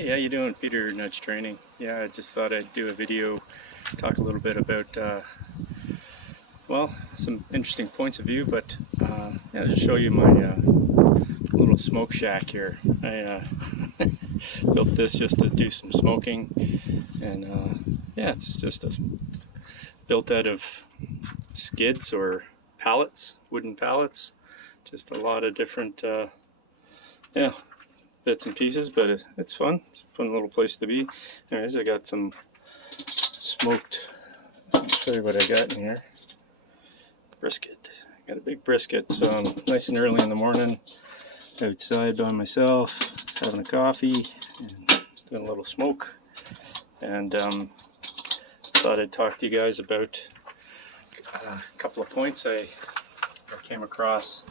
Hey, how you doing? Peter, Nudge Training. Yeah, I just thought I'd do a video, talk a little bit about, well, some interesting points of view, but yeah, just show you my little smoke shack here. I built this just to do some smoking, and yeah, it's just built out of skids or pallets, wooden pallets, just a lot of different, yeah, bits and pieces, but it's fun. It's a fun little place to be. Anyways, I got some smoked, I'll show you what I got in here. Brisket. I got a big brisket, so I'm nice and early in the morning, outside by myself, having a coffee, and doing a little smoke. And thought I'd talk to you guys about a couple of points I came across,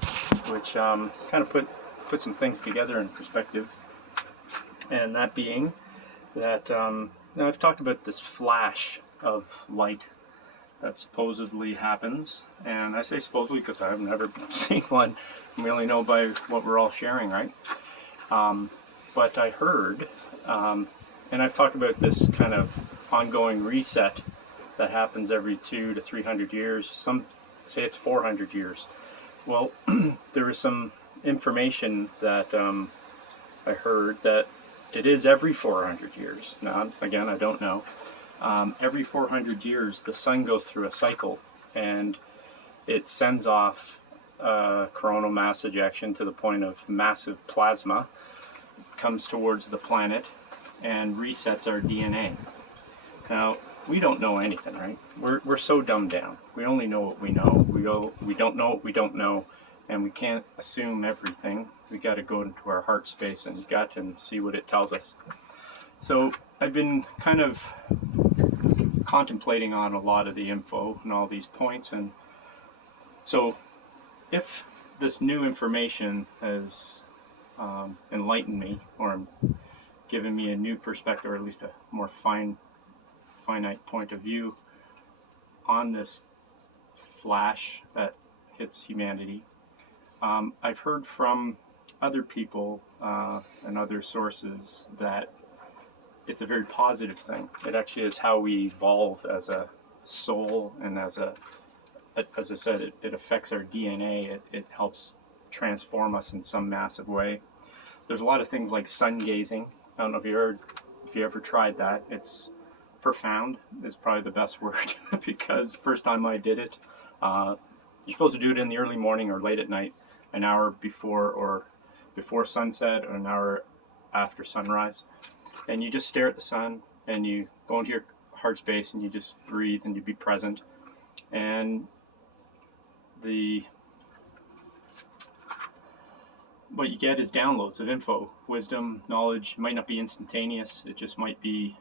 which kind of put some things together in perspective, and that being that now I've talked about this flash of light that supposedly happens, and I say supposedly because I've never seen one. We only know by what we're all sharing, right? But I heard, and I've talked about this kind of ongoing reset that happens every 200 to 300 years. Some say it's 400 years. Well, there is some information that I heard that it is every 400 years. Now, again, I don't know. Every 400 years, the sun goes through a cycle, and it sends off coronal mass ejection to the point of massive plasma, comes towards the planet, and resets our DNA. Now, we don't know anything, right? We're so dumbed down. We only know what we know. We don't know what we don't know. And we can't assume everything. We got to go into our heart space and gut and see what it tells us. So I've been kind of contemplating on a lot of the info and all these points, and so if this new information has enlightened me, or given me a new perspective, or at least a more finite point of view on this flash that hits humanity, I've heard from other people and other sources that it's a very positive thing. It actually is how we evolve as a soul, and as I said, it affects our DNA. It helps transform us in some massive way. There's a lot of things like sun gazing. I don't know if you ever tried that. It's profound is probably the best word because first time I did it, you're supposed to do it in the early morning or late at night, an hour before sunset or an hour after sunrise, and you just stare at the sun and you go into your heart space and you just breathe and you be present, and what you get is downloads of info, wisdom, knowledge. It might not be instantaneous, it just might be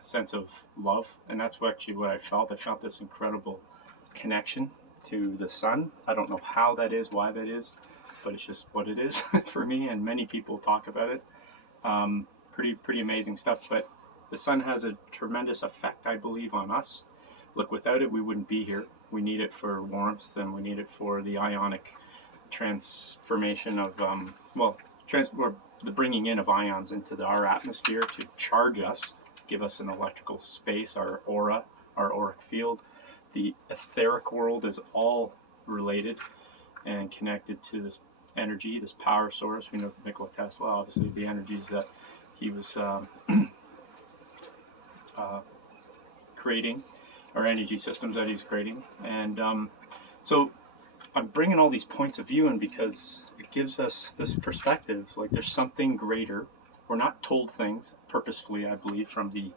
a sense of love, and that's actually what I felt. I felt this incredible connection to the sun. I don't know how that is, why that is, but it's just what it is for me, and many people talk about it. Pretty amazing stuff. But the sun has a tremendous effect, I believe, on us. Look, without it, we wouldn't be here. We need it for warmth, and we need it for the ionic transformation of, or the bringing in of ions into our atmosphere to charge us, give us an electrical space, our aura, our auric field. The etheric world is all related and connected to this energy, this power source. We know Nikola Tesla, obviously, the energies that he was creating, or energy systems that he was creating. And so I'm bringing all these points of view in because it gives us this perspective, like there's something greater. We're not told things purposefully, I believe, from the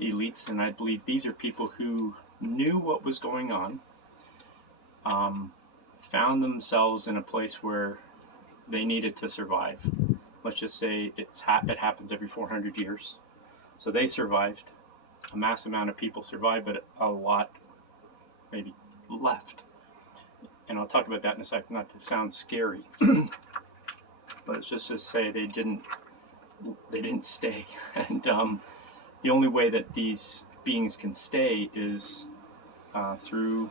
elites, and I believe these are people who knew what was going on, found themselves in a place where they needed to survive. Let's just say it happens every 400 years. So they survived. A mass amount of people survived, but a lot maybe left. And I'll talk about that in a second, not to sound scary. But it's just to say they didn't stay. And the only way that these beings can stay is through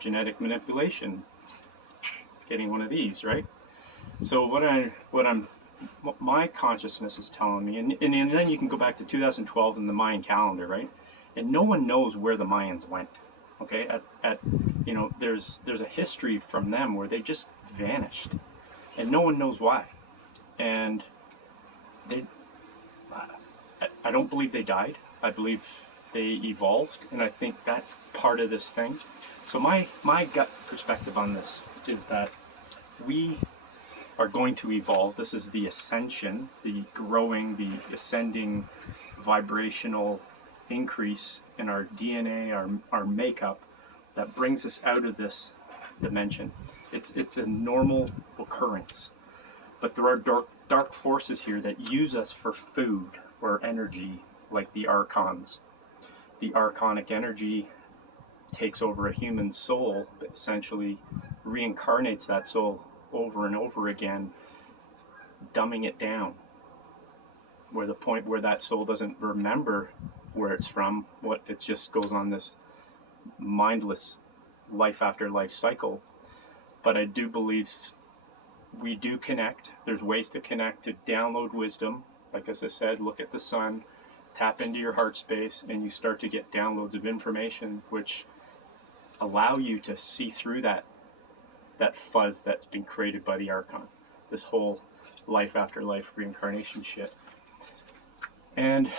genetic manipulation, getting one of these, right? So what I'm my consciousness is telling me, and then you can go back to 2012 in the Mayan calendar, right? And no one knows where the Mayans went. Okay, you know, there's a history from them where they just vanished, and no one knows why. And I don't believe they died. I believe they evolved, and I think that's part of this thing. So my gut perspective on this is that we are going to evolve. This is the ascension, the growing, the ascending vibrational increase in our DNA, our makeup, that brings us out of this dimension. It's a normal occurrence, but there are dark forces here that use us for food or energy, like the Archons. The Archonic energy takes over a human soul, but essentially reincarnates that soul over and over again, dumbing it down, where the point where that soul doesn't remember where it's from, what it just goes on this mindless life after life cycle. But I do believe we do connect. There's ways to connect, to download wisdom. Like as I said, look at the sun, tap into your heart space, and you start to get downloads of information which allow you to see through that fuzz that's been created by the Archon, this whole life after life reincarnation shit. And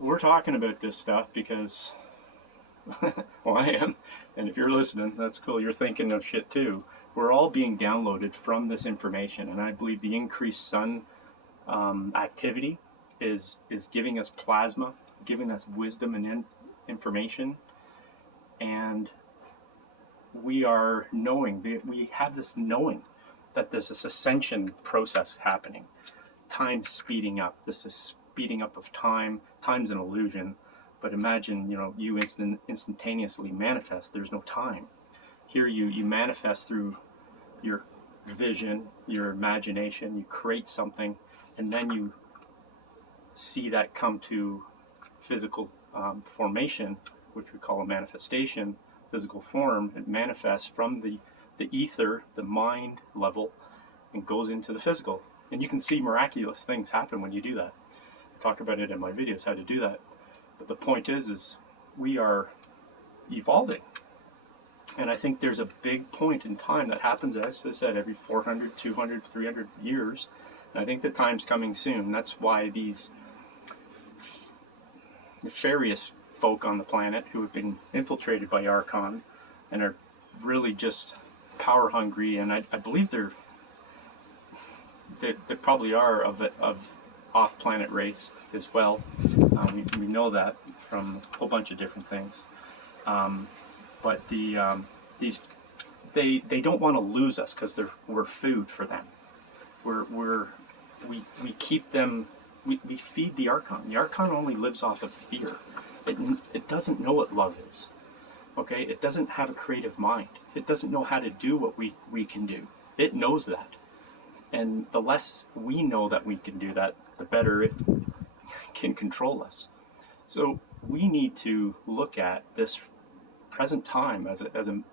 we're talking about this stuff because, well, I am, and if you're listening, that's cool, you're thinking of shit too. We're all being downloaded from this information, and I believe the increased sun activity is giving us plasma, giving us wisdom and information, and we are knowing, we have this knowing that there's this ascension process happening. Time's speeding up. This is speeding up of time. Time's an illusion, but imagine, you know, you instantaneously manifest. There's no time. Here you manifest through your vision, your imagination. You create something, and then you see that come to physical formation, which we call a manifestation. Physical form. It manifests from the ether, the mind level, and goes into the physical. And you can see miraculous things happen when you do that. I talk about it in my videos, how to do that. But the point is we are evolving. And I think there's a big point in time that happens, as I said, every 400, 200, 300 years. And I think the time's coming soon. That's why these nefarious folk on the planet who have been infiltrated by Archon and are really just power hungry, and I believe they probably are of off-planet race as well. We know that from a whole bunch of different things. But they don't want to lose us because we're food for them. We keep them. We feed the Archon. The Archon only lives off of fear. It doesn't know what love is. Okay? It doesn't have a creative mind. It doesn't know how to do what we can do. It knows that. And the less we know that we can do that, the better it can control us. So we need to look at this present time as an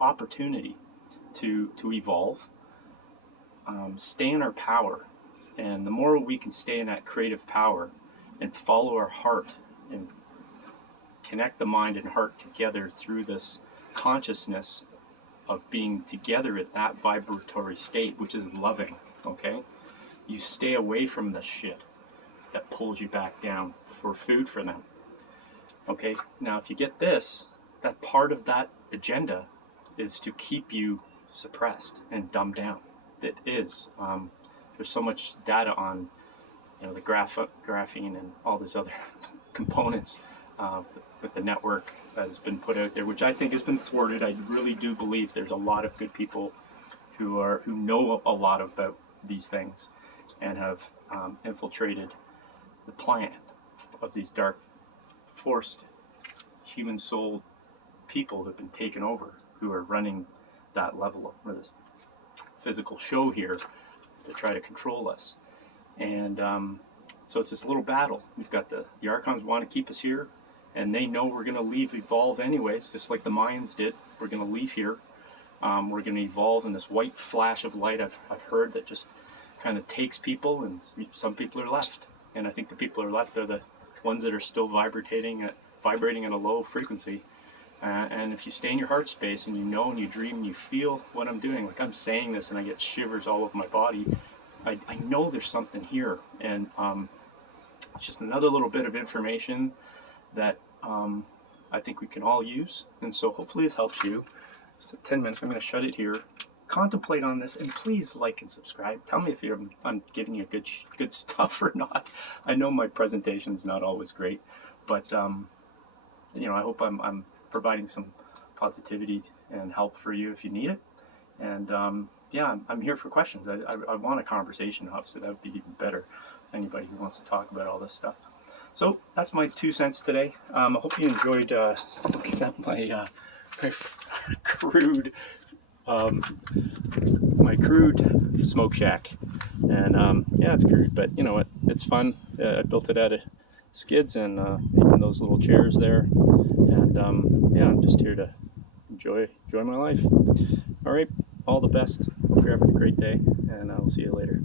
opportunity to evolve, stay in our power. And the more we can stay in that creative power and follow our heart and connect the mind and heart together through this consciousness of being together at that vibratory state, which is loving, okay? You stay away from the shit that pulls you back down for food for them. Okay, now if you get this, that part of that agenda is to keep you suppressed and dumbed down. That is, there's so much data on, you know, the graphene and all these other components with the network that has been put out there, which I think has been thwarted. I really do believe there's a lot of good people who know a lot about these things and have infiltrated the plan of these dark, forced, human soul people that have been taken over, who are running that level of this physical show here to try to control us. And so it's this little battle. We've got the Archons want to keep us here, and they know we're going to evolve anyways, just like the Mayans did. We're going to leave here. We're going to evolve in this white flash of light I've heard that just kind of takes people, and some people are left. And I think the people who are left are the ones that are still vibrating at a low frequency. And if you stay in your heart space and you know and you dream and you feel what I'm doing, like I'm saying this and I get shivers all over my body, I know there's something here. And it's just another little bit of information that I think we can all use. And so hopefully this helps you. It's at 10 minutes. I'm going to shut it here. Contemplate on this, and please like and subscribe. Tell me if I'm giving you good stuff or not. I know my presentation is not always great, but you know, I hope I'm providing some positivity and help for you if you need it. And yeah, I'm here for questions. I want a conversation, obviously. That would be even better. Anybody who wants to talk about all this stuff. So that's my 2 cents today. I hope you enjoyed looking at my crude smoke shack. And yeah, it's crude, but you know what? It's fun. I built it out of skids and even those little chairs there. And yeah, I'm just here to enjoy my life. All right, all the best. Hope you're having a great day, and I'll see you later.